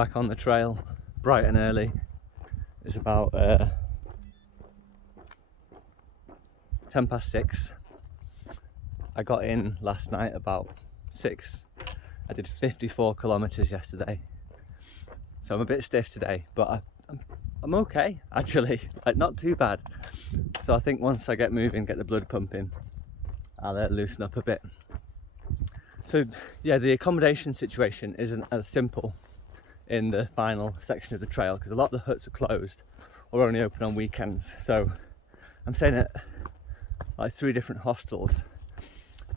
back on the trail bright and early. It's about 6:10. I got in last night about 6. I did 54 kilometers yesterday, so I'm a bit stiff today, but I'm okay actually, like not too bad. So I think once I get moving, get the blood pumping, I'll loosen up a bit. So yeah, the accommodation situation isn't as simple in the final section of the trail because a lot of the huts are closed or only open on weekends. So I'm staying at like 3 different hostels,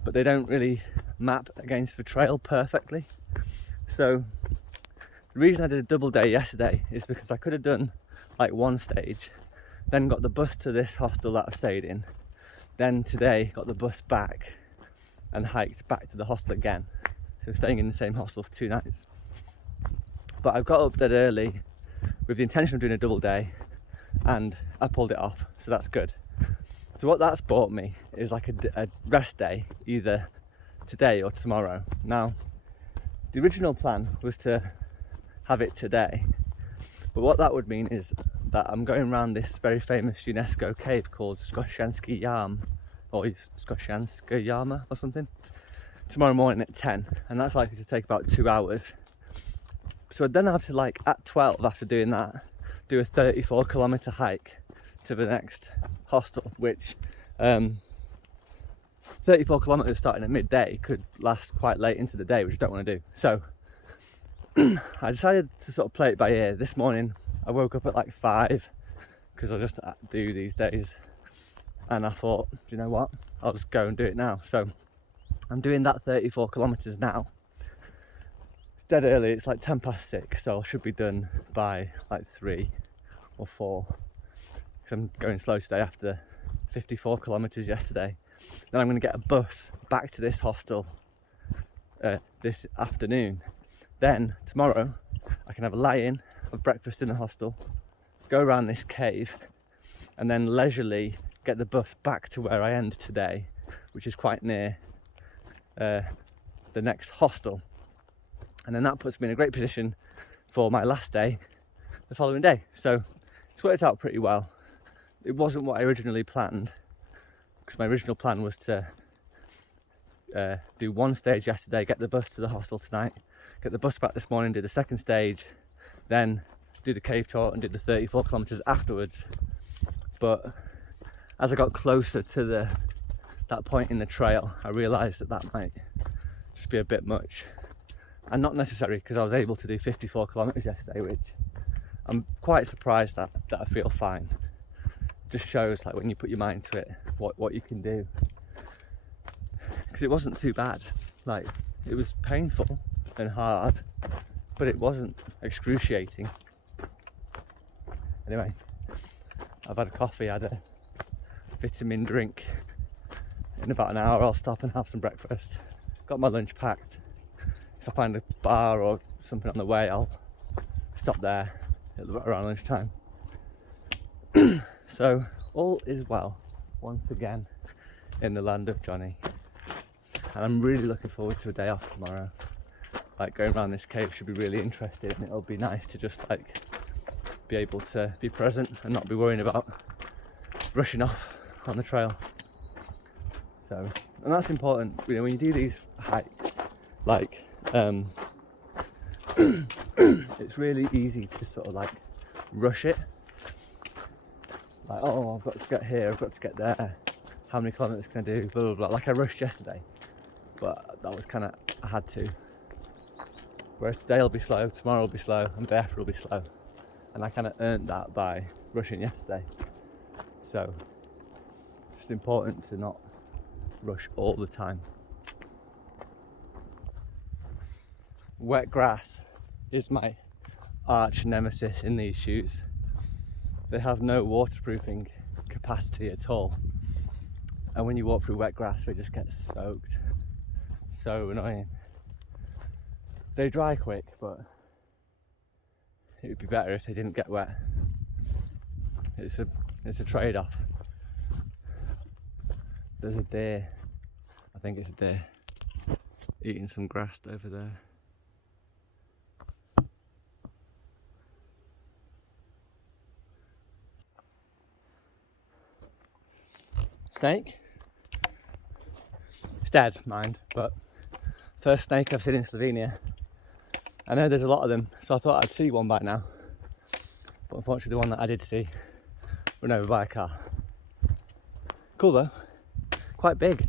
but they don't really map against the trail perfectly. So the reason I did a double day yesterday is because I could have done like one stage, then got the bus to this hostel that I stayed in, then today got the bus back and hiked back to the hostel again. So staying in the same hostel for 2 nights. But I got up dead early with the intention of doing a double day and I pulled it off, so that's good. So what that's bought me is like a rest day, either today or tomorrow. Now, the original plan was to have it today, but what that would mean is that I'm going around this very famous UNESCO cave called Škocjanske jame, or Škocjanske jame or something, tomorrow morning at 10, and that's likely to take about 2 hours. So I'd then have to, like at 12, after doing that, do a 34 kilometer hike to the next hostel, which 34 kilometers starting at midday could last quite late into the day, which I don't want to do. So I decided to sort of play it by ear. This morning I woke up at like 5 because I just do these days, and I thought, do you know what, I'll just go and do it now. So I'm doing that 34 kilometers now. It's dead early, it's like 6:10, so I should be done by like 3 or 4 because I'm going slow today after 54 kilometers yesterday. Then I'm going to get a bus back to this hostel this afternoon. Then tomorrow I can have a lie-in, have breakfast in the hostel, go around this cave, and then leisurely get the bus back to where I end today, which is quite near the next hostel. And then that puts me in a great position for my last day the following day. So it's worked out pretty well. It wasn't what I originally planned, because my original plan was to do one stage yesterday, get the bus to the hostel tonight, get the bus back this morning, do the second stage, then do the cave tour and do the 34 kilometers afterwards. But as I got closer to that point in the trail, I realized that might just be a bit much, and not necessary, because I was able to do 54 kilometers yesterday, which I'm quite surprised that I feel fine. Just shows, like, when you put your mind to it, what you can do. Because it wasn't too bad. Like, it was painful and hard, but it wasn't excruciating. Anyway, I've had a coffee, had a vitamin drink. In about an hour I'll stop and have some breakfast. Got my lunch packed. If I find a bar or something on the way, I'll stop there around lunchtime. So all is well once again in the land of Johnny, and I'm really looking forward to a day off tomorrow. Like, going around this cave should be really interesting, and it'll be nice to just like be able to be present and not be worrying about rushing off on the trail. So, and that's important, you know, when you do these hikes, like it's really easy to sort of like rush it. Like, oh, I've got to get here, I've got to get there, how many kilometers can I do, blah blah blah. Like, I rushed yesterday, but that was kind of, I had to. Whereas today will be slow, tomorrow will be slow, and the day after will be slow, and I kind of earned that by rushing yesterday. So it's just important to not rush all the time. Wet grass is my arch nemesis in these shoes. They have no waterproofing capacity at all, and when you walk through wet grass they just get soaked. So annoying. They dry quick, but it would be better if they didn't get wet. It's a trade-off. There's a deer, I think it's a deer, eating some grass over there. Snake. It's dead, mind, but first snake I've seen in Slovenia. I know there's a lot of them, so I thought I'd see one by now. But unfortunately the one that I did see run over by a car. Cool though, quite big.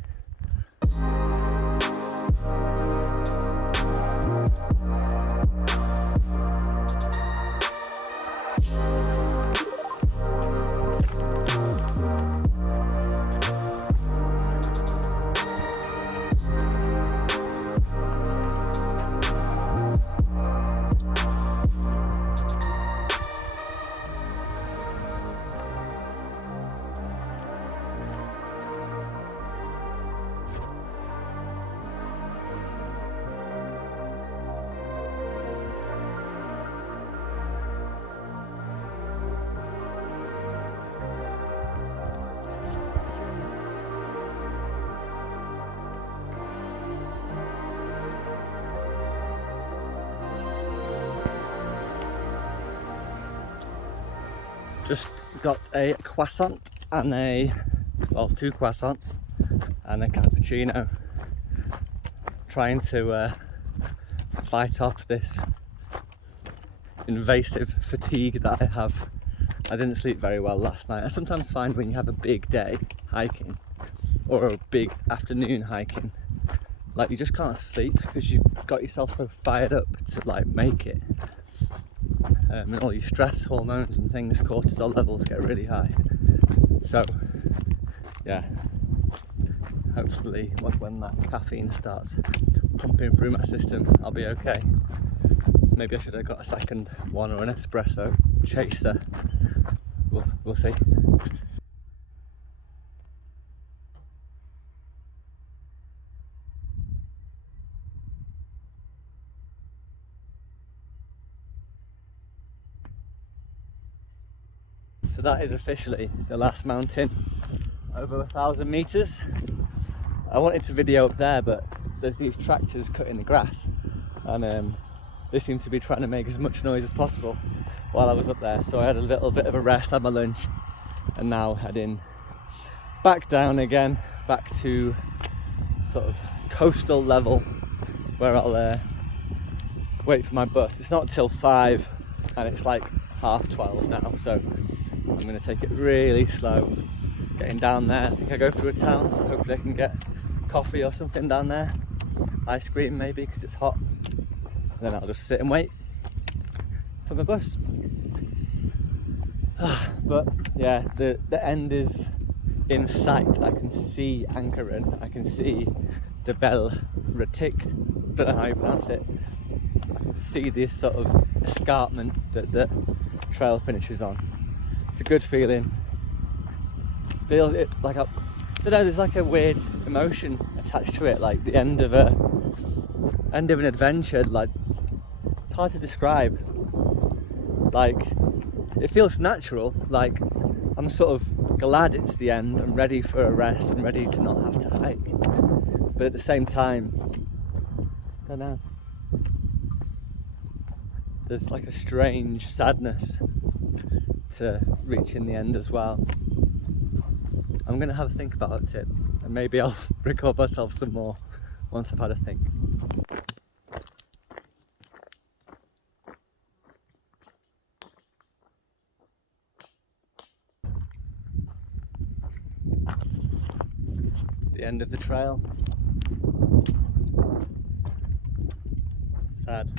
Just got a croissant and two croissants and a cappuccino. Trying to fight off this invasive fatigue that I have. I didn't sleep very well last night. I sometimes find when you have a big day hiking or a big afternoon hiking, like you just can't sleep because you've got yourself so fired up to like make it. And all your stress hormones and things, cortisol levels get really high. So yeah, hopefully when that caffeine starts pumping through my system, I'll be okay. Maybe I should have got a second one or an espresso chaser. We'll see. So that is officially the last mountain, over 1,000 meters. I wanted to video up there, but there's these tractors cutting the grass, and they seem to be trying to make as much noise as possible while I was up there. So I had a little bit of a rest, had my lunch, and now heading back down again, back to sort of coastal level, where I'll wait for my bus. It's not till 5, and it's like 12:30 now, so I'm going to take it really slow getting down there. I think I go through a town, so hopefully I can get coffee or something down there, ice cream maybe because it's hot, and then I'll just sit and wait for my bus. But yeah, the end is in sight. I can see Ankaran, I can see Debeli, Rtič, don't know how you pronounce it. I can see this sort of escarpment that the trail finishes on. It's a good feeling. Feel it like I don't know. There's like a weird emotion attached to it, like the end of an adventure. Like it's hard to describe. Like it feels natural. Like I'm sort of glad it's the end. I'm ready for a rest. I'm ready to not have to hike. But at the same time, I don't know. There's like a strange sadness to reaching the end as well. I'm going to have a think about it, and maybe I'll record myself some more once I've had a think. The end of the trail. Sad.